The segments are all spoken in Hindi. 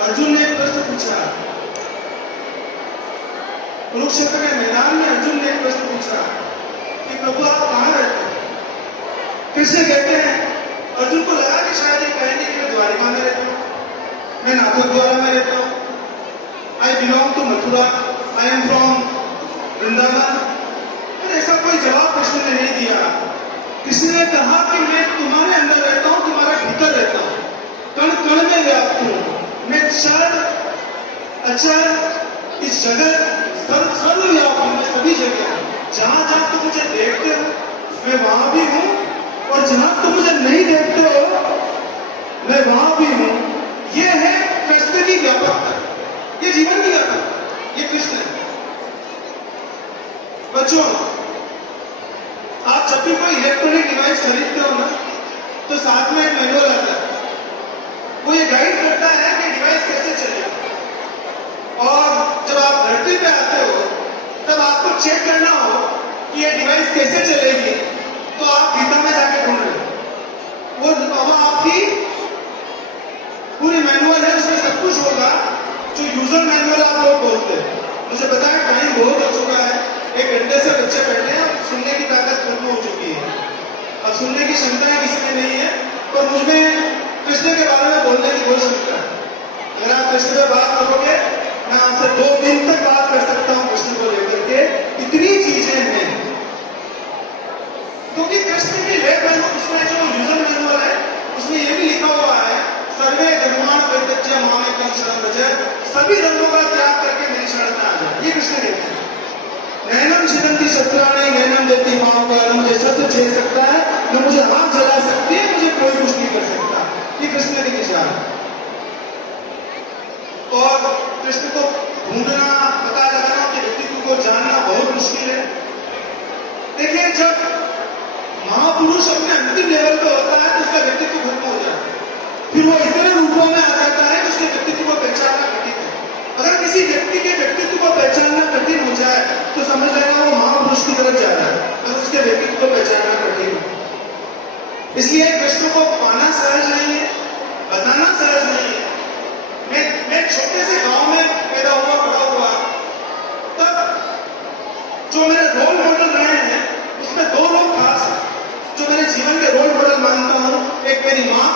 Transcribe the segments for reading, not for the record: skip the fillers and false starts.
अर्जुन ने एक प्रश्न पूछा, कुरुक्षेत्र के मैदान में अर्जुन ने एक प्रश्न पूछा कि प्रभु आप कहाँ रहते हैं? कृष्ण कहते हैं, अर्जुन को लगा कि शायद ये कहेंगे कि मैं द्वारिका में रहता हूँ, मैं नाथद्वारा में रहता हूँ, I belong to Mathura, I am from Vrindavan. पर ऐसा कोई जवाब कृष्ण ने नहीं दिया। कृष्ण ने कहा कि मैं तुम्हारे अंदर रहता हूँ, तुम्हारे भीतर रहता हूँ, कण कण में व्याप्त हूँ, मैं क्षर अचर इस जगत सर्वव्यापी हूँ, मैं सभी जगह हूँ। जहां जहां तुम मुझे देखते हो मैं वहां भी हूँ, और जहां तुम मुझे नहीं देखते हो मैं वहां भी हूँ। ये है कृष्ण की व्यापकता, ये जीवन की व्यापकता, ये कृष्ण है। बच्चों, आप जब भी कोई इलेक्ट्रॉनिक डिवाइस खरीदते हो ना, तो साथ में एक मैनुअल आता है, वो ये गाइड करता है कि डिवाइस कैसे चलेगा। और जब आप धरती पे आते हो तब आपको चेक करना हो कि ये डिवाइस कैसे चलेगी, तो आप गीता में जाके ढूंढ रहे हो। वो आपकी पूरी मैनुअल है, उसमें सब कुछ होगा जो यूजर मैनुअल आप लोग बोलते हैं। मुझे पता है टाइम बहुत हो चुका है, 1 घंटे से बच्चे बैठे हैं, सुनने की ताकत खत्म हो चुकी है, अब सुनने की क्षमता किसी में नहीं है। और मुझमें कृष्ण के बारे में बोलने की बहुत क्षमता है। अगर आप कृष्ण पे बात करोगे, मैं आपसे 2 दिन तक बात कर सकता हूं कृष्ण को लेकर के, इतनी चीजें हैं। क्योंकि कृष्ण की लेख उसमें जो यूजर मैनुअल है, उसमें यह भी लिखा हुआ है, सर्वे धर्मान परित्यज्य माम एकम शरणं व्रज, सभी धर्मों का त्याग करके मेरी शरण में आ जाए। ये कृष्ण कहते हैं। नैनम छिदन्ति शस्त्राणि नैनम देती मां का, न मुझे शस्त्र छेड़ सकता है, न मुझे आग जला सकती है, मुझे कोई कुछ नहीं कर सकता। ये कृष्ण की दिशा है। और कृष्ण को ढूंढना, पता लगाना, उनके व्यक्तित्व को जानना बहुत मुश्किल है। देखिए, जब महापुरुष अपने अंतिम लेवल पे होता है तो उसका व्यक्तित्व खत्म हो जाता है, फिर वो इतने रूपों में आ जाता है कि उसके व्यक्तित्व को पहचानना कठिन है। अगर किसी व्यक्ति के व्यक्तित्व को पहचानना कठिन हो जाए तो समझ लेना वो महापुरुष की तरफ जा रहा है, अगर उसके व्यक्तित्व को पहचानना कठिन हो। इसलिए कृष्ण को पाना सहज नहीं है, बताना सहज नहीं है। मैं छोटे से गांव में पैदा हुआ, बड़ा हुआ, तब जो मेरे रोल मॉडल रहे हैं उसमें 2 लोग खास हैं जो मेरे जीवन के रोल मॉडल मानता हूं। एक मेरी माँ,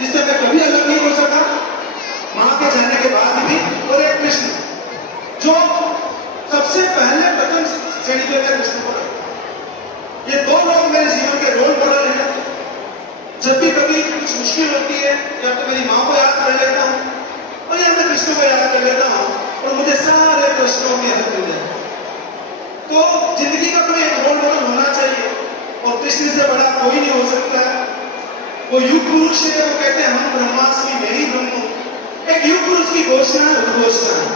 जिससे मैं कभी अलग नहीं हो सका माँ के जाने के बाद भी, और एक कृष्ण, जो सबसे पहले प्रथम श्रेणी पे मैं कृष्ण को रखता। ये 2 लोग मेरे जीवन के रोल मॉडल हैं। जब भी कभी कुछ मुश्किल होती है, या तो मेरी माँ को याद कर लेता हूँ, और या मैं कृष्ण को याद कर लेता हूँ, और मुझे सारे प्रश्नों के हल मिल जाए। तो जिंदगी का कोई एक रोल मॉडल होना चाहिए, और कृष्ण से बड़ा कोई नहीं हो सकता है। वो युग पुरुष है, वो कहते हैं हम ब्रह्मास्मि मेरी ब्रह्म। एक युग पुरुष की घोषणा है, उद्घोषणा है।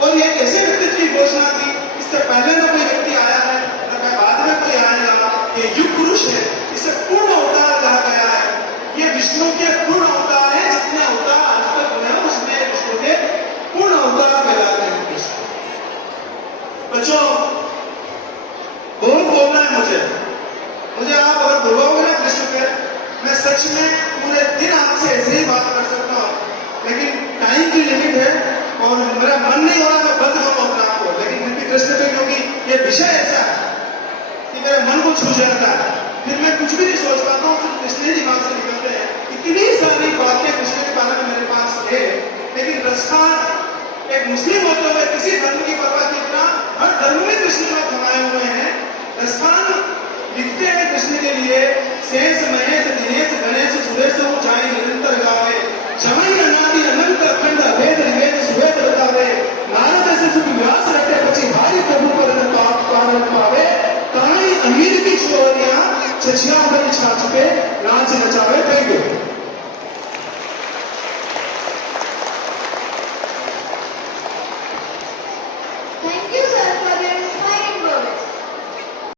और ये कैसे व्यक्तित्व की घोषणा थी, इससे पहले न कोई व्यक्ति आया है, न बाद में कोई आएगा। ये युग पुरुष है, इसे पूर्ण अवतार कहा गया है। ये विष्णु के पूर्ण अवतार है, जितने अवतार आज तक हुए हैं उसमें विष्णु के पूर्ण अवतार कहलाते हैं कृष्ण। बच्चों, बहुत बोलना है मुझे आप अगर बोलोगे ना कृष्ण पे, मैं सच में पूरे दिन आपसे ऐसे ही बात कर सकता हूँ, लेकिन टाइम की लिमिट है और मेरा मन नहीं हो रहा मैं बंद करूँ अपने आप को। लेकिन फिर भी कृष्ण पे, क्योंकि ये विषय ऐसा है कि मेरे मन को छू जाता है, फिर मैं कुछ भी नहीं सोच पाता हूँ, सिर्फ कृष्ण ही दिमाग से निकलते हैं। इतनी सारी बातें कृष्ण के बारे में मेरे पास है, लेकिन रसखान एक मुस्लिम होते हुए किसी धर्म की परवाह की तरह हर धर्म में कृष्ण को समाये हुए हैं। रसखान लिखते हैं कृष्ण के लिए, शेष